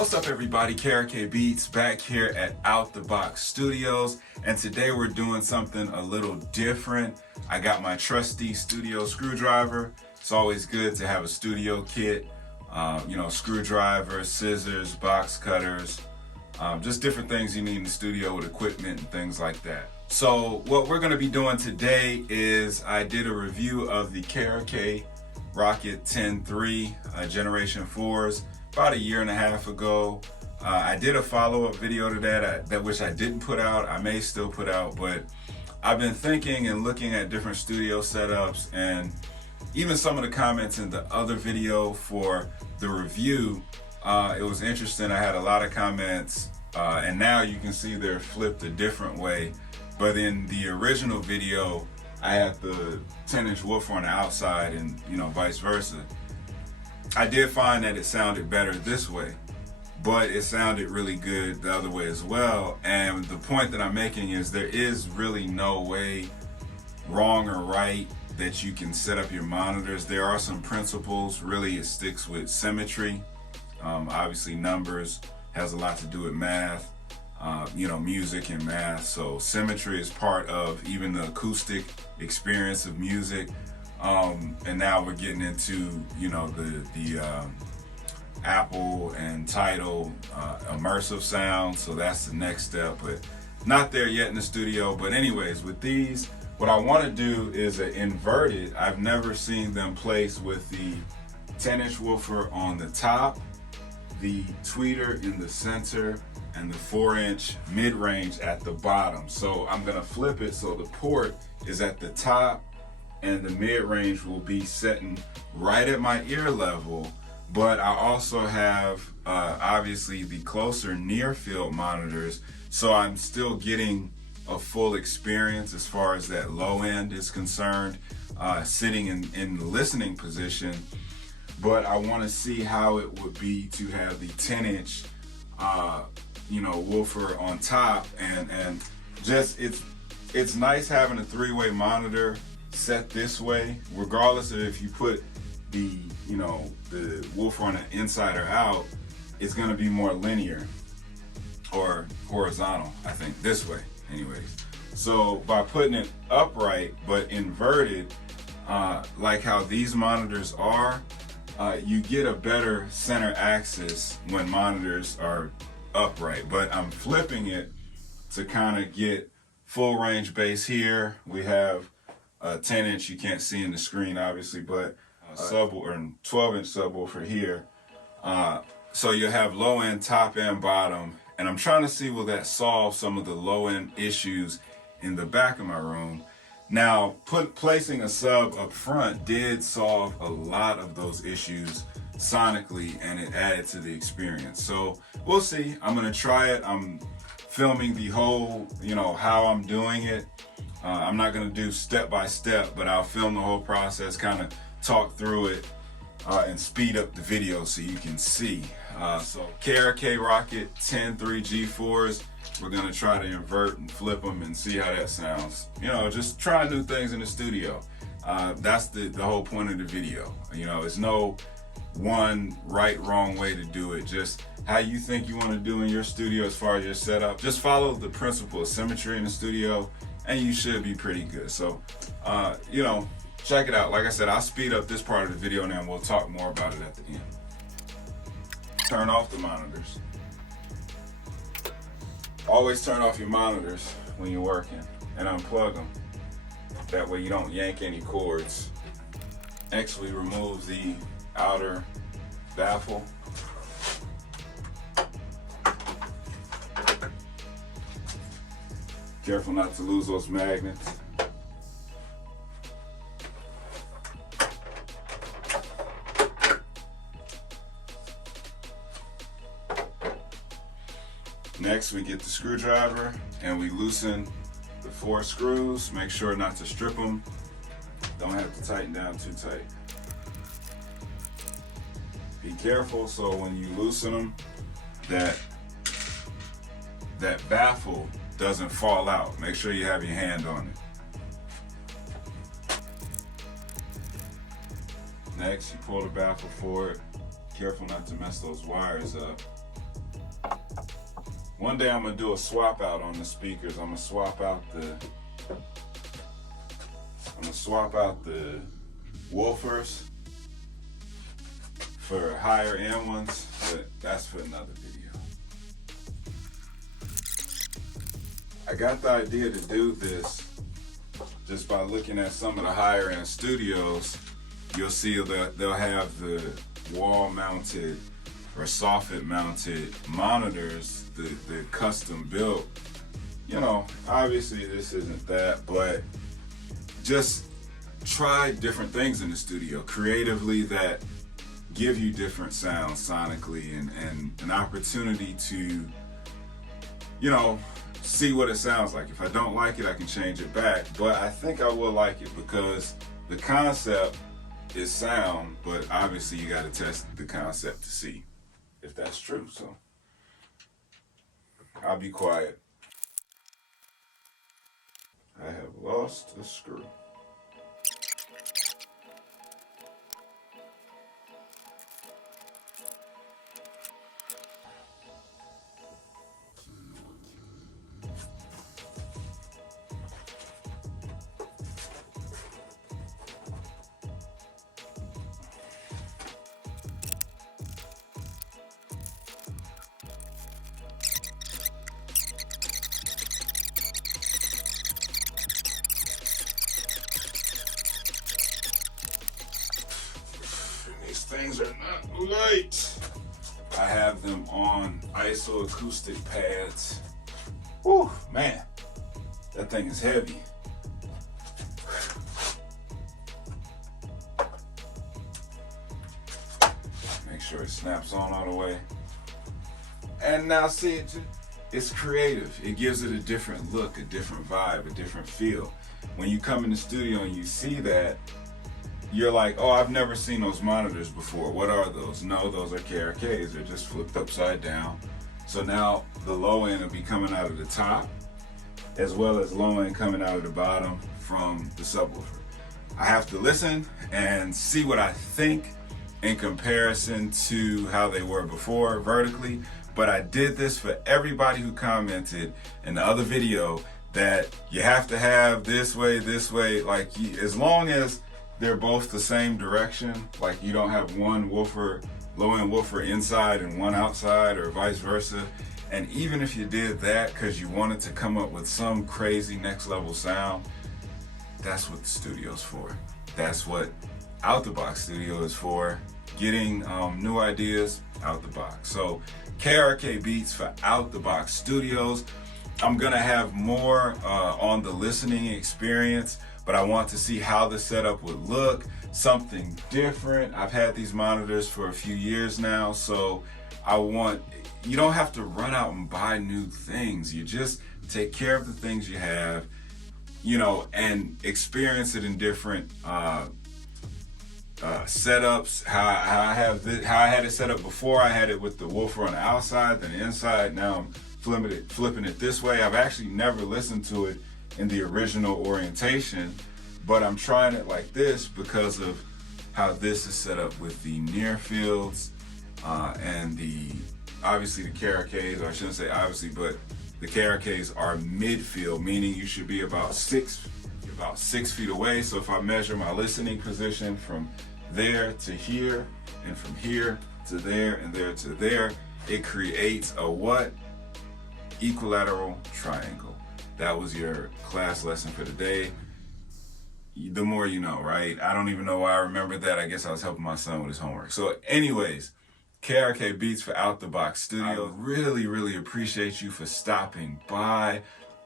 What's up everybody, KRK Beats back here at Out the Box Studios, and today we're doing something a little different. I got my trusty studio screwdriver. It's always good to have a studio kit, screwdrivers, scissors, box cutters, just different things you need in the studio with equipment and things like that. So what we're going to be doing today is I did a review of the KRK Rokit 10.3 Generation 4s about a year and a half ago. I did a follow-up video to that which I didn't put out. I may still put out, but I've been thinking and looking at different studio setups, and even some of the comments in the other video for the review, it was interesting. I had a lot of comments, and now you can see they're flipped a different way. But in the original video, I had the 10-inch woofer on the outside and vice versa. I did find that it sounded better this way, but it sounded really good the other way as well. And the point that I'm making is there is really no way, wrong or right, that you can set up your monitors. There are some principles. Really, it sticks with symmetry. Obviously, numbers has a lot to do with math, music and math. So symmetry is part of even the acoustic experience of music. And now we're getting into, the Apple and Tidal immersive sound. So that's the next step, but not there yet in the studio. But anyways, with these, what I want to do is an inverted. I've never seen them placed with the 10-inch woofer on the top, the tweeter in the center, and the 4-inch mid-range at the bottom. So I'm gonna flip it so the port is at the top and the mid-range will be setting right at my ear level. But I also have obviously the closer near field monitors, so I'm still getting a full experience as far as that low end is concerned, sitting in the listening position. But I want to see how it would be to have the 10-inch woofer on top, and just it's nice having a three-way monitor set this way, regardless of if you put the the woofer on the inside or out. It's going to be more linear or horizontal, I think, this way anyways. So by putting it upright but inverted, like how these monitors are, you get a better center axis when monitors are upright. But I'm flipping it to kind of get full range bass here. We have a 10-inch, you can't see in the screen obviously, but a 12-inch subwoofer here. So you have low end, top end, bottom, and I'm trying to see will that solve some of the low end issues in the back of my room. Now, placing a sub up front did solve a lot of those issues sonically, and it added to the experience. So we'll see. I'm gonna try it. I'm filming the whole, how I'm doing it. I'm not gonna do step by step, but I'll film the whole process, kind of talk through it, and speed up the video so you can see. So KRK Rokit 10.3 G4s. We're gonna try to invert and flip them and see how that sounds. Just try new things in the studio. That's the whole point of the video. It's no one right, wrong way to do it. Just how you think you want to do in your studio as far as your setup. Just follow the principle of symmetry in the studio, and you should be pretty good. So, check it out. Like I said, I'll speed up this part of the video and then we'll talk more about it at the end. Turn off the monitors. Always turn off your monitors when you're working and unplug them. That way you don't yank any cords. Next, we remove the outer baffle. Careful not to lose those magnets. Next, we get the screwdriver and we loosen the 4 screws. Make sure not to strip them. Don't have to tighten down too tight. Be careful so when you loosen them, that baffle doesn't fall out. Make sure you have your hand on it. Next, you pull the baffle forward. Careful not to mess those wires up. One day I'm gonna do a swap out on the speakers. I'm gonna swap out the woofers for higher end ones, but that's for another video. I got the idea to do this just by looking at some of the higher end studios. You'll see that they'll have the wall mounted or soffit mounted monitors, the custom built. You know, obviously this isn't that, but just try different things in the studio creatively that give you different sounds sonically and an opportunity to, you know, see what it sounds like. If I don't like it, I can change it back, but I think I will like it because the concept is sound, but obviously you got to test the concept to see if that's true. So I'll be quiet. I have lost a screw. Things are not light. I have them on isoacoustic pads. Whew, man, that thing is heavy. Make sure it snaps on all the way. And now see, it's creative. It gives it a different look, a different vibe, a different feel. When you come in the studio and you see that, you're like, oh, I've never seen those monitors before. What are those? No, those are KRKs. They're just flipped upside down. So now the low end will be coming out of the top, as well as low end coming out of the bottom from the subwoofer. I have to listen and see what I think in comparison to how they were before vertically. But I did this for everybody who commented in the other video that you have to have this way, like as long as they're both the same direction, like you don't have one woofer, low-end woofer inside and one outside or vice versa. And even if you did that because you wanted to come up with some crazy next level sound, that's what the studio's for. That's what Out the Box Studio is for, getting new ideas out the box. So KRK Beats for Out the Box Studios. I'm gonna have more on the listening experience, but I want to see how the setup would look, something different. I've had these monitors for a few years now, so you don't have to run out and buy new things. You just take care of the things you have, you know, and experience it in different setups. How I had it set up before. I had it with the woofer on the outside, then the inside. Now I'm flipping it this way. I've actually never listened to it in the original orientation, but I'm trying it like this because of how this is set up with the near fields and obviously the KRKs, or I shouldn't say obviously, but the KRKs are midfield, meaning you should be about 6 feet away. So if I measure my listening position from there to here, and from here to there, and there to there, it creates a what? Equilateral triangle. That was your class lesson for today. The more you know, right? I don't even know why I remembered that. I guess I was helping my son with his homework. So anyways, KRK Beats for Out the Box Studio. I really, really appreciate you for stopping by.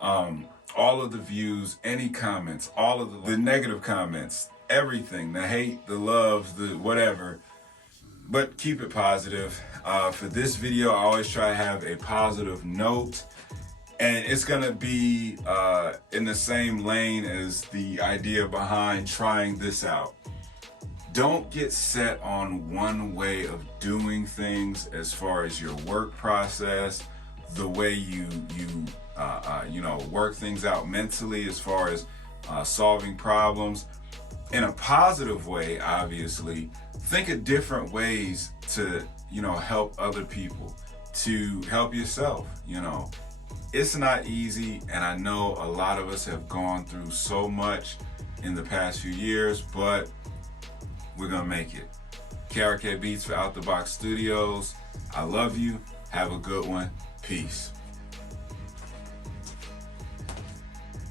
All of the views, any comments, all of the negative comments, everything, the hate, the love, the whatever, but keep it positive. For this video, I always try to have a positive note, and it's gonna be in the same lane as the idea behind trying this out. Don't get set on one way of doing things as far as your work process, the way you work things out mentally as far as solving problems. In a positive way, obviously, think of different ways to, help other people, to help yourself. It's not easy, and I know a lot of us have gone through so much in the past few years, but we're gonna make it. KRK Beats for Out the Box Studios. I love you. Have a good one. Peace.